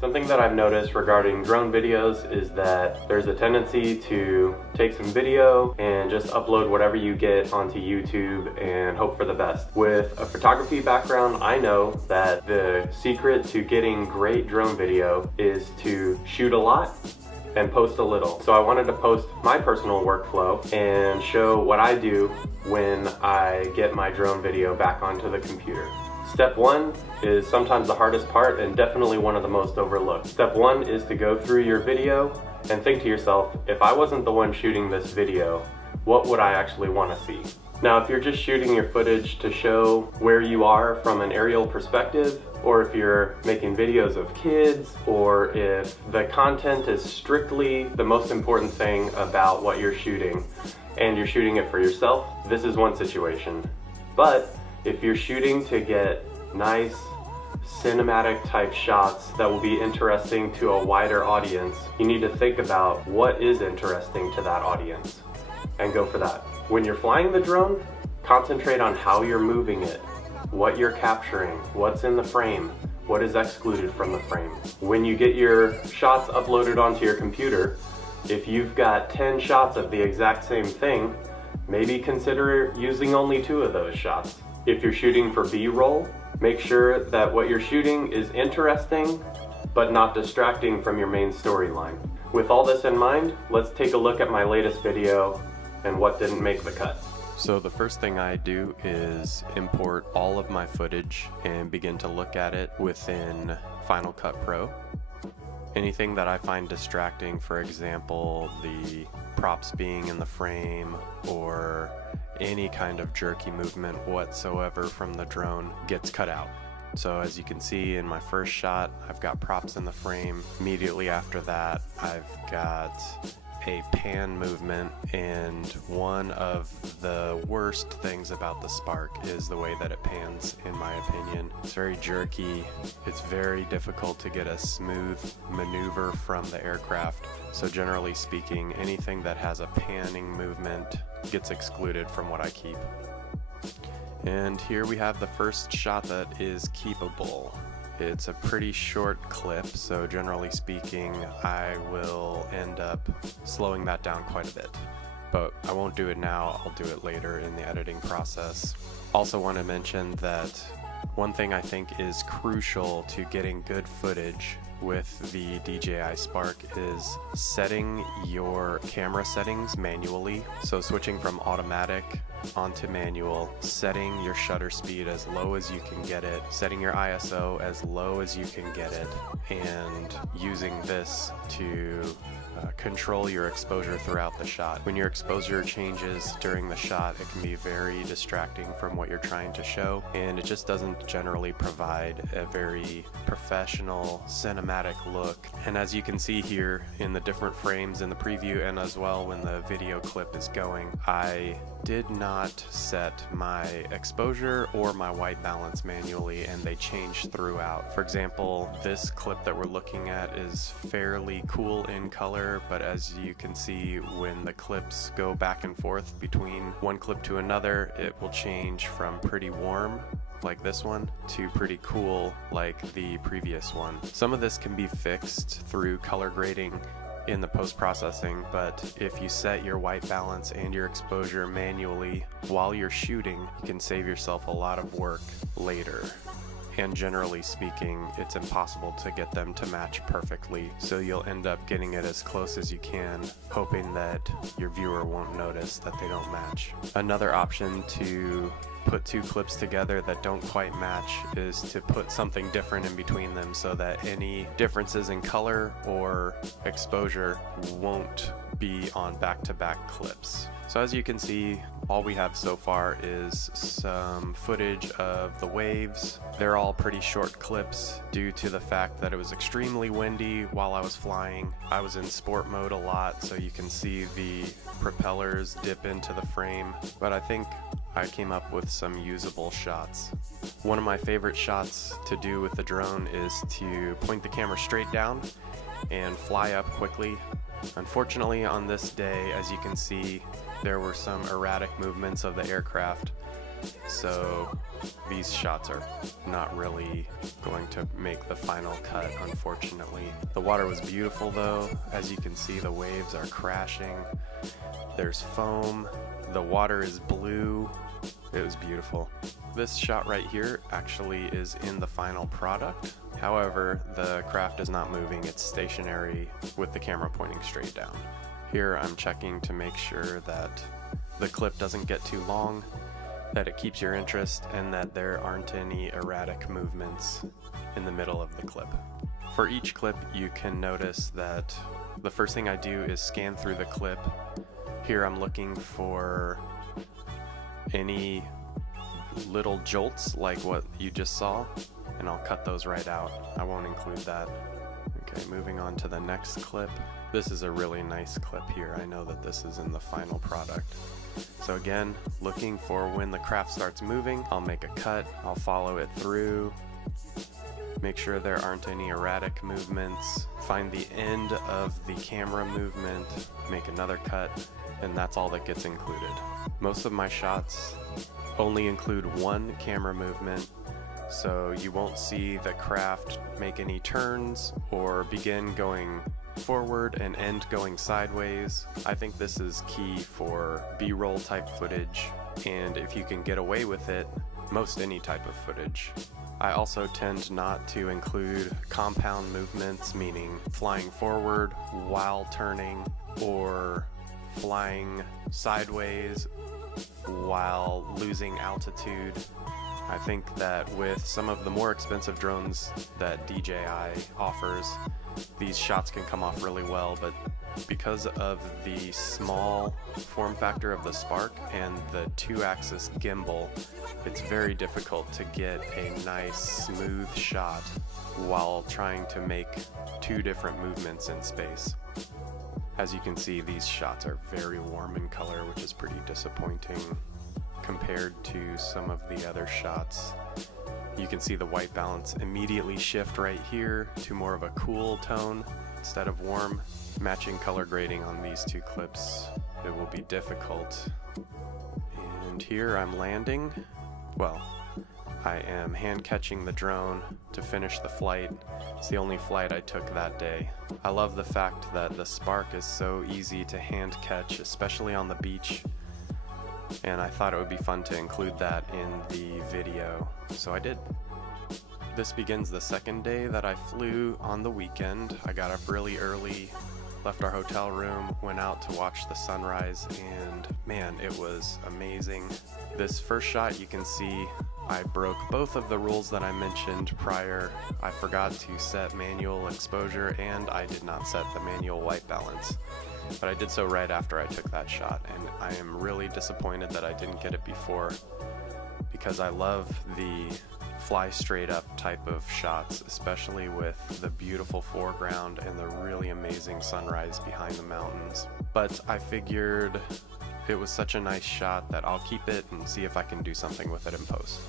Something that I've noticed regarding drone videos is that there's a tendency to take some video and just upload whatever you get onto YouTube and hope for the best. With a photography background, I know that the secret to getting great drone video is to shoot a lot and post a little. So I wanted to post my personal workflow and show what I do when I get my drone video back onto the computer. Step one is sometimes the hardest part and definitely one of the most overlooked. Step one is to go through your video and think to yourself, if I wasn't the one shooting this video, what would I actually want to see? Now, if you're just shooting your footage to show where you are from an aerial perspective, or if you're making videos of kids, or if the content is strictly the most important thing about what you're shooting, and you're shooting it for yourself, this is one situation. But if you're shooting to get nice cinematic type shots that will be interesting to a wider audience, you need to think about what is interesting to that audience and go for that. When you're flying the drone, concentrate on how you're moving it, what you're capturing, what's in the frame, what is excluded from the frame. When you get your shots uploaded onto your computer, if you've got 10 shots of the exact same thing, maybe consider using only 2 of those shots. If you're shooting for B-roll, make sure that what you're shooting is interesting, but not distracting from your main storyline. With all this in mind, let's take a look at my latest video and what didn't make the cut. So the first thing I do is import all of my footage and begin to look at it within Final Cut Pro. Anything that I find distracting, for example, the props being in the frame or any kind of jerky movement whatsoever from the drone, gets cut out. So as you can see in my first shot, I've got props in the frame. Immediately after that, I've got a pan movement, and one of the worst things about the Spark is the way that it pans, in my opinion. It's very jerky. It's very difficult to get a smooth maneuver from the aircraft. So generally speaking, anything that has a panning movement gets excluded from what I keep. And here we have the first shot that is keepable. It's a pretty short clip, so generally speaking, I will end up slowing that down quite a bit. But I won't do it now, I'll do it later in the editing process. Also want to mention that one thing I think is crucial to getting good footage with the DJI Spark is setting your camera settings manually. So switching from automatic onto manual, setting your shutter speed as low as you can get it, setting your ISO as low as you can get it, and using this to control your exposure throughout the shot. When your exposure changes during the shot, it can be very distracting from what you're trying to show, and it just doesn't generally provide a very professional cinematic look. And as you can see here in the different frames in the preview, and as well when the video clip is going, I did not set my exposure or my white balance manually, and they change throughout. For example, this clip that we're looking at is fairly cool in color, but as you can see, when the clips go back and forth between one clip to another, it will change from pretty warm, like this one, to pretty cool, like the previous one. Some of this can be fixed through color grading in the post-processing, but if you set your white balance and your exposure manually while you're shooting, you can save yourself a lot of work later. And generally speaking, it's impossible to get them to match perfectly, so you'll end up getting it as close as you can, hoping that your viewer won't notice that they don't match. Another option to put two clips together that don't quite match is to put something different in between them, so that any differences in color or exposure won't be on back-to-back clips. So as you can see, all we have so far is some footage of the waves. They're all pretty short clips due to the fact that it was extremely windy while I was flying. I was in sport mode a lot, so you can see the propellers dip into the frame, but I think I came up with some usable shots. One of my favorite shots to do with the drone is to point the camera straight down and fly up quickly Unfortunately, on this day, as you can see, there were some erratic movements of the aircraft, so these shots are not really going to make the final cut, unfortunately. The water was beautiful though. As you can see, the waves are crashing. There's foam. The water is blue. It was beautiful. This shot right here actually is in the final product. However, the craft is not moving, it's stationary with the camera pointing straight down. Here I'm checking to make sure that the clip doesn't get too long, that it keeps your interest, and that there aren't any erratic movements in the middle of the clip. For each clip, you can notice that the first thing I do is scan through the clip. Here I'm looking for any little jolts like what you just saw, and I'll cut those right out. I won't include that. Okay, moving on to the next clip. This is a really nice clip here. I know that this is in the final product. So again, looking for when the craft starts moving, I'll make a cut, I'll follow it through, make sure there aren't any erratic movements, find the end of the camera movement, make another cut, and that's all that gets included. Most of my shots only include one camera movement, so you won't see the craft make any turns or begin going forward and end going sideways. I think this is key for B-roll type footage, and if you can get away with it, most any type of footage. I also tend not to include compound movements, meaning flying forward while turning or flying sideways while losing altitude. I think that with some of the more expensive drones that DJI offers, these shots can come off really well, but because of the small form factor of the Spark and the 2-axis gimbal, it's very difficult to get a nice smooth shot while trying to make two different movements in space. As you can see, these shots are very warm in color, which is pretty disappointing compared to some of the other shots. You can see the white balance immediately shift right here to more of a cool tone instead of warm. Matching color grading on these two clips, it will be difficult. And here I'm landing. Well, I am hand catching the drone to finish the flight. It's the only flight I took that day. I love the fact that the Spark is so easy to hand catch, especially on the beach, and I thought it would be fun to include that in the video, so I did. This begins the second day that I flew on the weekend. I got up really early, left our hotel room, went out to watch the sunrise, and man, it was amazing. This first shot, you can see I broke both of the rules that I mentioned prior. I forgot to set manual exposure, and I did not set the manual white balance. But I did so right after I took that shot, and I am really disappointed that I didn't get it before, because I love the fly straight up type of shots, especially with the beautiful foreground and the really amazing sunrise behind the mountains. But I figured it was such a nice shot that I'll keep it and see if I can do something with it in post.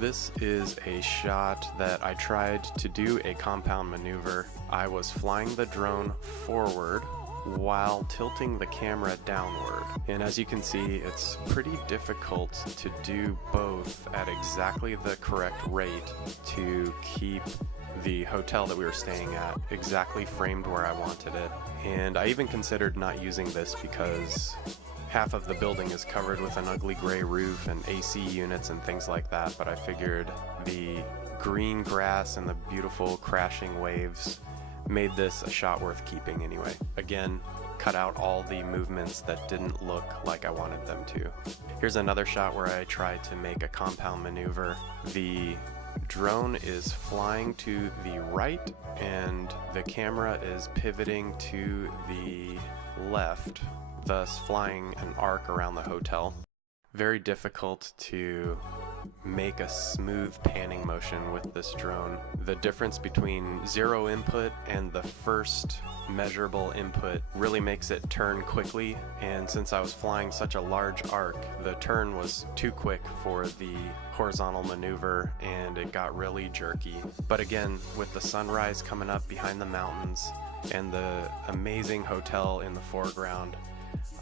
This is a shot that I tried to do a compound maneuver. I was flying the drone forward while tilting the camera downward, and as you can see, it's pretty difficult to do both at exactly the correct rate to keep the hotel that we were staying at exactly framed where I wanted it. And I even considered not using this because half of the building is covered with an ugly gray roof and AC units and things like that, but I figured the green grass and the beautiful crashing waves made this a shot worth keeping anyway. Again, cut out all the movements that didn't look like I wanted them to. Here's another shot where I tried to make a compound maneuver. The drone is flying to the right and the camera is pivoting to the left, thus flying an arc around the hotel. Very difficult to make a smooth panning motion with this drone. The difference between 0 input and the first measurable input really makes it turn quickly, and since I was flying such a large arc, the turn was too quick for the horizontal maneuver and it got really jerky. But again, with the sunrise coming up behind the mountains and the amazing hotel in the foreground,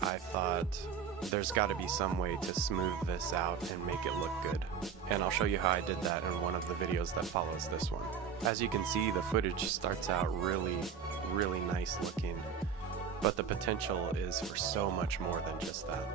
I thought there's got to be some way to smooth this out and make it look good. And I'll show you how I did that in one of the videos that follows this one. As you can see, the footage starts out really nice looking, but the potential is for so much more than just that.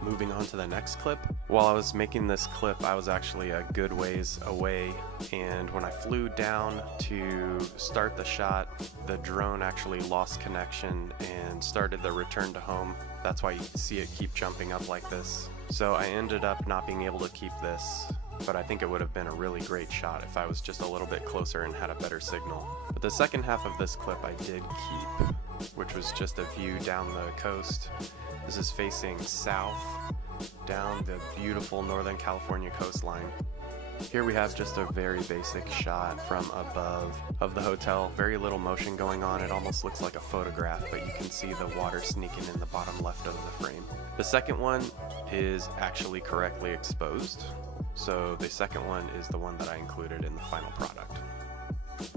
Moving on to the next clip. While I was making this clip, I was actually a good ways away, and when I flew down to start the shot, the drone actually lost connection and started the return to home. That's why you see it keep jumping up like this. So I ended up not being able to keep this, but I think it would have been a really great shot if I was just a little bit closer and had a better signal. But the second half of this clip I did keep, which was just a view down the coast. This is facing south down the beautiful Northern California coastline. Here we have just a very basic shot from above of the hotel. Very little motion going on. It almost looks like a photograph, but you can see the water sneaking in the bottom left of the frame. The second one is actually correctly exposed. So the second one is the one that I included in the final product.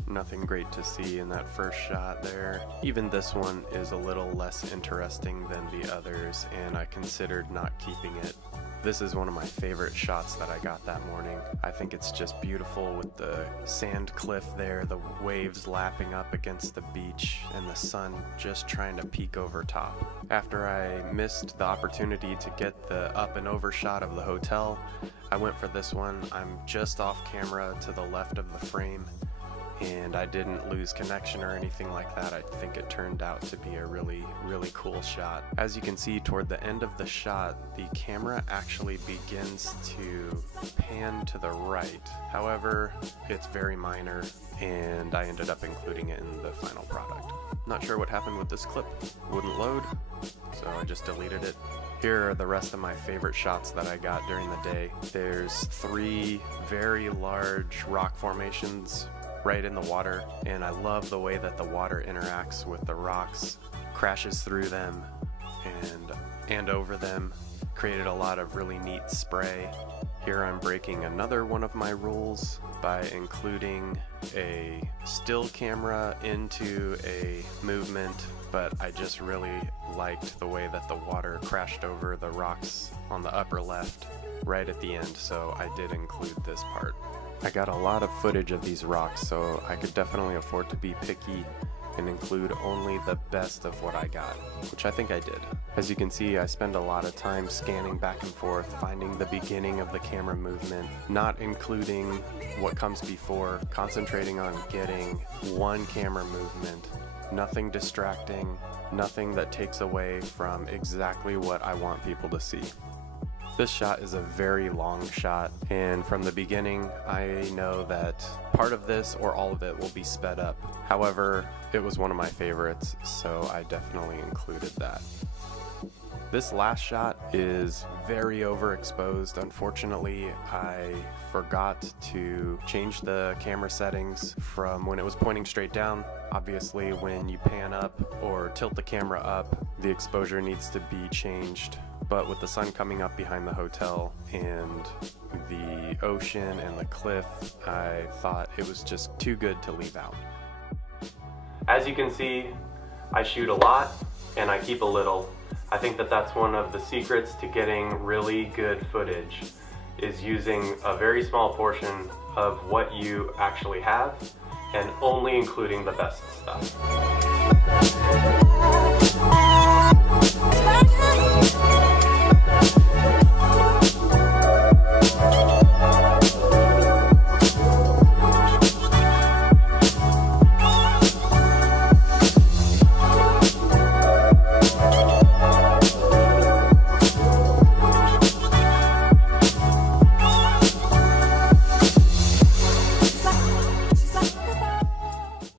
Nothing great to see in that first shot there. Even this one is a little less interesting than the others, and I considered not keeping it. This is one of my favorite shots that I got that morning. I think it's just beautiful with the sand cliff there, the waves lapping up against the beach, and the sun just trying to peek over top. After I missed the opportunity to get the up and over shot of the hotel, I went for this one. I'm just off camera to the left of the frame, and I didn't lose connection or anything like that. I think it turned out to be a really cool shot. As you can see toward the end of the shot, the camera actually begins to pan to the right. However, it's very minor, and I ended up including it in the final product. Not sure what happened with this clip. Wouldn't load, so I just deleted it. Here are the rest of my favorite shots that I got during the day. There's 3 very large rock formations right in the water, and I love the way that the water interacts with the rocks, crashes through them and over them. Created a lot of really neat spray. Here I'm breaking another one of my rules by including a still camera into a movement, but I just really liked the way that the water crashed over the rocks on the upper left right at the end, so I did include this part. I got a lot of footage of these rocks, so I could definitely afford to be picky and include only the best of what I got, which I think I did. As you can see, I spend a lot of time scanning back and forth, finding the beginning of the camera movement, not including what comes before, concentrating on getting one camera movement, nothing distracting, nothing that takes away from exactly what I want people to see. This shot is a very long shot, and from the beginning I know that part of this or all of it will be sped up. However, it was one of my favorites, so I definitely included that. This last shot is very overexposed. Unfortunately, I forgot to change the camera settings from when it was pointing straight down. Obviously, when you pan up or tilt the camera up, the exposure needs to be changed. But with the sun coming up behind the hotel and the ocean and the cliff, I thought it was just too good to leave out. As you can see, I shoot a lot and I keep a little. I think that that's one of the secrets to getting really good footage, is using a very small portion of what you actually have and only including the best stuff.